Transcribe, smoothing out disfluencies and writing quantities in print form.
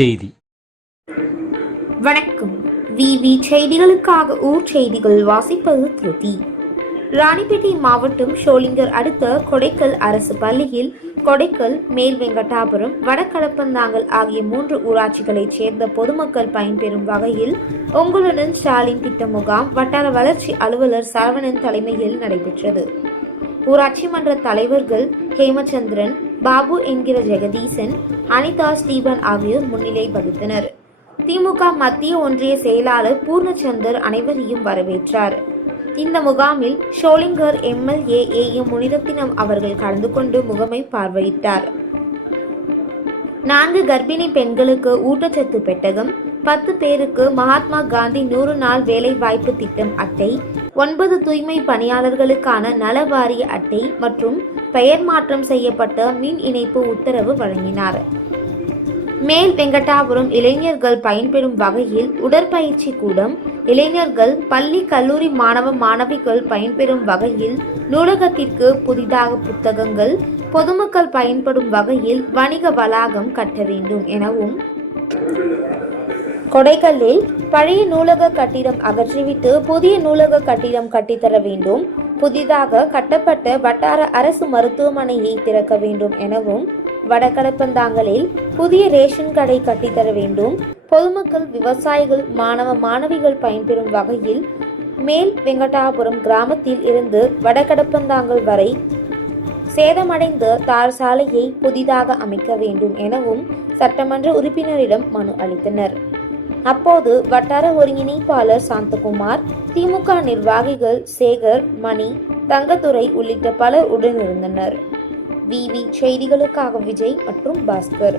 செய்தி. வணக்கம். விவி செய்திகளுக்காக ஊர் செய்திகள் வாசிப்பது திருதி. ராணிப்பேட்டை மாவட்டம் ஷோலிங்கர் அடுத்த கொடைக்கல் அரசு பள்ளியில் கொடைக்கல், மேல் வெங்கடாபுரம், வடகடப்பந்தாங்கல் ஆகிய 3 ஊராட்சிகளைச் சேர்ந்த பொதுமக்கள் பயன்பெறும் வகையில் உங்களுடன் ஸ்டாலின் திட்ட முகாம் வட்டார வளர்ச்சி அலுவலர் சரவணன் தலைமையில் நடைபெற்றது. ஊராட்சி மன்ற தலைவர்கள் ஹேமச்சந்திரன், பாபு என்கிற ஜெகதீசன், அனிதா, ஸ்டீபன் ஆகியோர் முன்னிலை வகித்தனர். திமுக மத்திய ஒன்றிய செயலாளர் பூர்ணச்சந்தர் அனைவரையும் வரவேற்றார். இந்த முகாமில் ஷோலிங்கர் எம்எல்ஏ ஏஎம் முனிரத்தினம் அவர்கள் கலந்து கொண்டு முகாமை பார்வையிட்டார். 4 கர்ப்பிணி பெண்களுக்கு ஊட்டச்சத்து பெட்டகம், 10 பேருக்கு மகாத்மா காந்தி 100 நாள் வேலை வாய்ப்பு திட்டம் அட்டை, 9 தூய்மை பணியாளர்களுக்கான நல வாரிய அட்டை மற்றும் பெயர் மாற்றம் செய்யப்பட்ட மின் இணைப்பு உத்தரவு வழங்கினார். மேல் வெங்கடாபுரம் இளைஞர்கள் பயன்பெறும் வகையில் உடற்பயிற்சி கூடம், இளைஞர்கள், பள்ளி கல்லூரி மாணவ மாணவிகள் பயன்பெறும் வகையில் நூலகத்திற்கு புதிதாக புத்தகங்கள், பொதுமக்கள் பயன்படும் வகையில் வணிக வளாகம் கட்ட வேண்டும் எனவும், கொடைக்கல்லில் பழைய நூலக கட்டிடம் அகற்றிவிட்டு புதிய நூலக கட்டிடம் கட்டித்தர வேண்டும், புதிதாக கட்டப்பட்ட வட்டார அரசு மருத்துவமனையை திறக்க வேண்டும் எனவும், வடகடப்பந்தாங்கலில் புதிய ரேஷன் கடை கட்டித்தர வேண்டும், பொதுமக்கள், விவசாயிகள், மாணவ மாணவிகள் பயன்பெறும் வகையில் மேல் வெங்கடாபுரம் கிராமத்தில் இருந்து வடகடப்பந்தாங்கல் வரை சேதமடைந்த தார் சாலையை புதிதாக அமைக்க வேண்டும் எனவும் சட்டமன்ற உறுப்பினரிடம் மனு அளித்தனர். அப்போது வட்டார ஒருங்கிணைப்பாளர் சாந்தகுமார், திமுக நிர்வாகிகள் சேகர், மணி, தங்கத்துரை உள்ளிட்ட பலர் உடனிருந்தனர். விவி செய்திகளுக்காக விஜய் மற்றும் பாஸ்கர்.